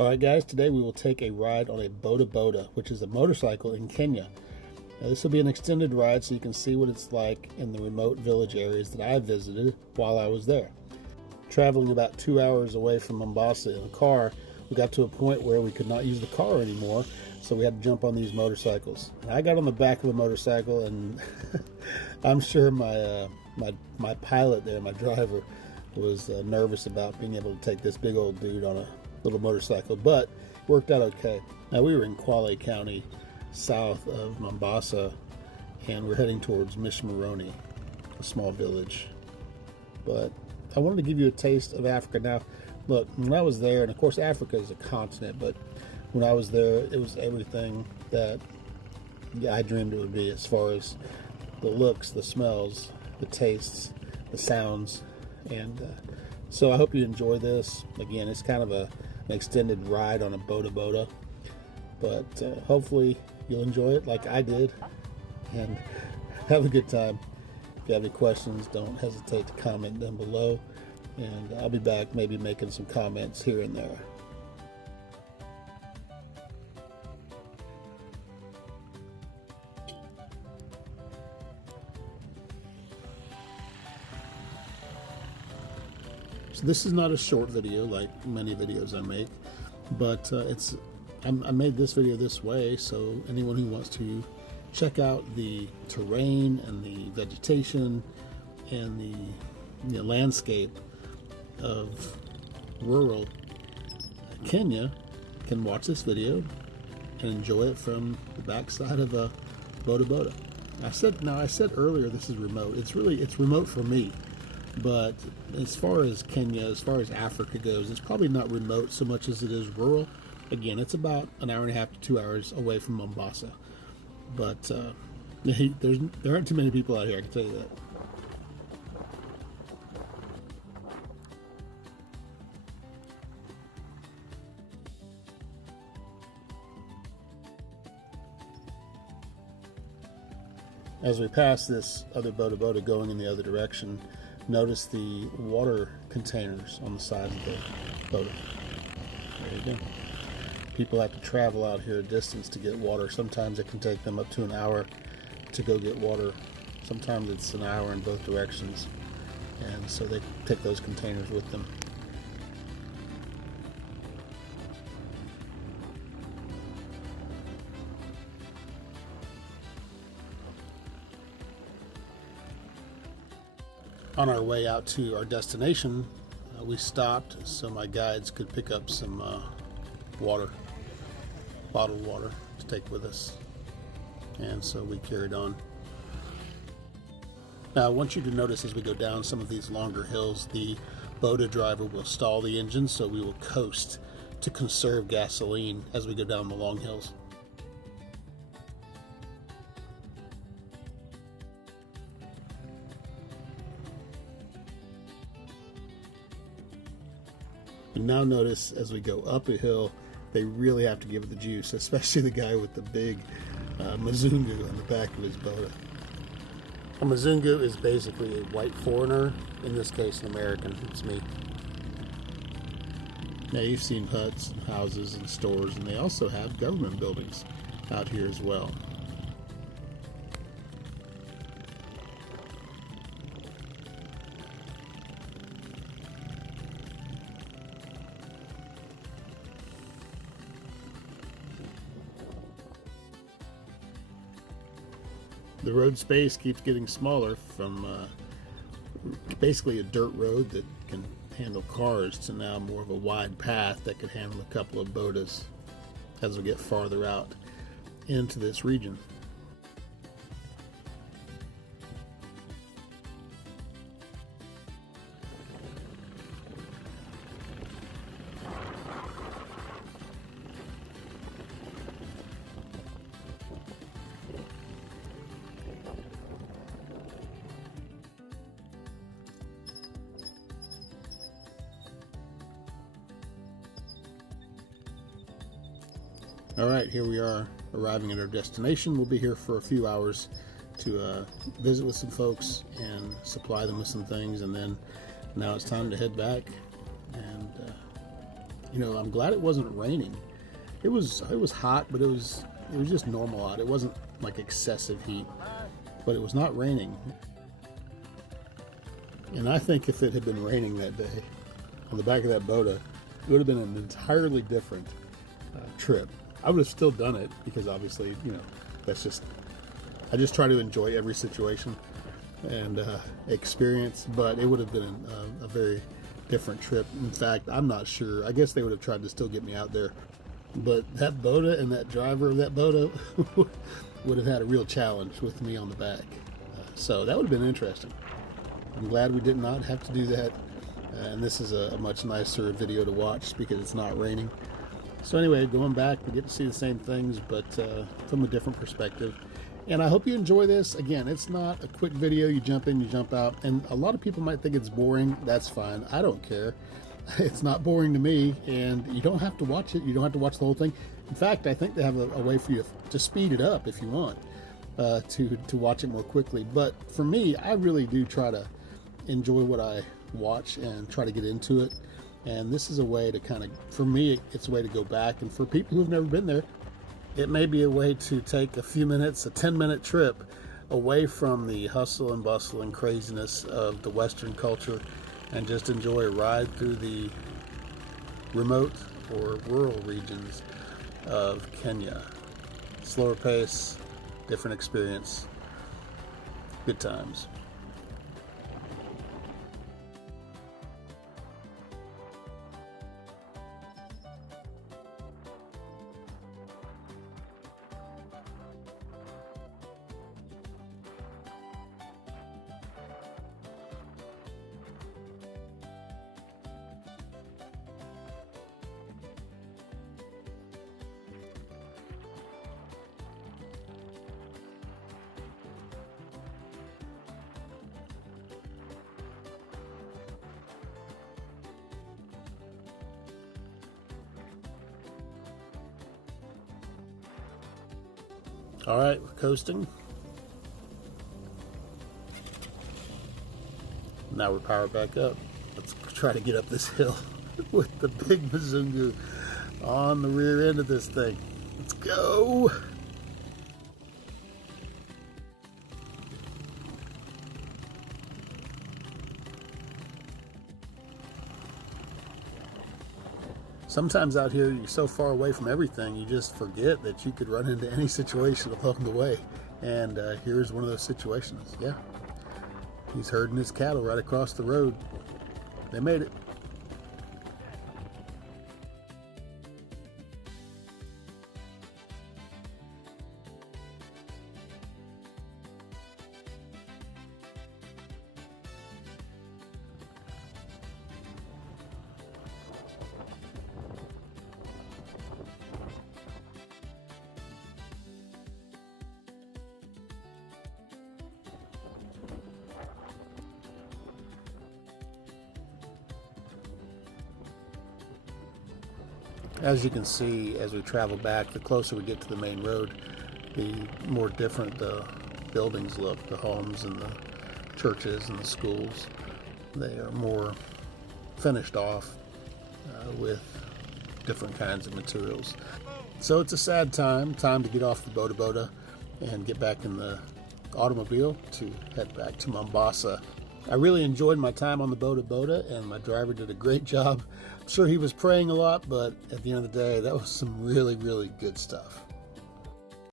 Alright guys, today we will take a ride on a Boda, which is a motorcycle in Kenya. Now, this will be an extended ride so you can see what it's like in the remote village areas that I visited while I was there. Traveling about 2 hours away from Mombasa in a car, we got to a point where we could not use the car anymore, so we had to jump on these motorcycles. And I got on the back of a motorcycle, and I'm sure my pilot there, my driver, was nervous about being able to take this big old dude on a little motorcycle, but it worked out okay. Now, we were in Kwale County, south of Mombasa, and we're heading towards Mishmaroni, a small village. But I wanted to give you a taste of Africa. Now, look, when I was there, and of course Africa is a continent, but when I was there, it was everything that I dreamed it would be, as far as the looks, the smells, the tastes, the sounds. And so I hope you enjoy this. Again, it's kind of an extended ride on a Boda, but hopefully you'll enjoy it like I did and have a good time. If you have any questions, don't hesitate to comment down below, and I'll be back maybe making some comments here and there. So this is not a short video like many videos I make, but I made this video this way so anyone who wants to check out the terrain and the vegetation and the landscape of rural Kenya can watch this video and enjoy it from the backside of a Boda. I said earlier this is remote. It's remote for me, but as far as Kenya, as far as Africa goes, it's probably not remote so much as it is rural. Again, it's about an hour and a half to 2 hours away from Mombasa. But there aren't too many people out here, I can tell you that. As we pass this other Boda going in the other direction, notice the water containers on the sides of the Boda. There you go. People have to travel out here a distance to get water. Sometimes it can take them up to an hour to go get water. Sometimes it's an hour in both directions. And so they take those containers with them. On our way out to our destination, we stopped so my guides could pick up some water, bottled water, to take with us. And so we carried on. Now I want you to notice as we go down some of these longer hills, the Boda driver will stall the engine, so we will coast to conserve gasoline as we go down the long hills. And now notice as we go up a hill, they really have to give it the juice, especially the guy with the big Mzungu on the back of his Boda. A Mzungu is basically a white foreigner, in this case an American. It's me. Now you've seen huts and houses and stores, and they also have government buildings out here as well. The road space keeps getting smaller from basically a dirt road that can handle cars to now more of a wide path that could handle a couple of Bodas as we get farther out into this region. Alright, here we are arriving at our destination. We'll be here for a few hours to visit with some folks and supply them with some things, and then now it's time to head back and You know, I'm glad it wasn't raining. It was hot, but it was just normal hot. It wasn't like excessive heat, but it was not raining. And I think if it had been raining that day on the back of that Boda, it would have been an entirely different trip. I would have still done it because obviously, you know, I just try to enjoy every situation and experience, but it would have been a very different trip. In fact, I'm not sure. I guess they would have tried to still get me out there, but that Boda and that driver of that Boda would have had a real challenge with me on the back. So that would have been interesting. I'm glad we did not have to do that. And this is a much nicer video to watch because it's not raining. So anyway, going back, we get to see the same things, but from a different perspective. And I hope you enjoy this. Again, it's not a quick video. You jump in, you jump out. And a lot of people might think it's boring. That's fine. I don't care. It's not boring to me. And you don't have to watch it. You don't have to watch the whole thing. In fact, I think they have a way for you to speed it up if you want, to watch it more quickly. But for me, I really do try to enjoy what I watch and try to get into it. And this is a way to kind of, for me, it's a way to go back. And for people who've never been there, it may be a way to take a few minutes, a 10-minute trip away from the hustle and bustle and craziness of the Western culture and just enjoy a ride through the remote or rural regions of Kenya. Slower pace, different experience, good times. All right, we're coasting. Now we're powered back up. Let's try to get up this hill with the big Mzungu on the rear end of this thing. Let's go. Sometimes out here, you're so far away from everything, you just forget that you could run into any situation along the way. And here's one of those situations. Yeah, he's herding his cattle right across the road. They made it. As you can see, as we travel back, the closer we get to the main road, the more different the buildings look, the homes and the churches and the schools. They are more finished off with different kinds of materials. So it's a sad time to get off the Boda and get back in the automobile to head back to Mombasa. I really enjoyed my time on the Boda, and my driver did a great job. I'm sure he was praying a lot, but at the end of the day, that was some really, really good stuff.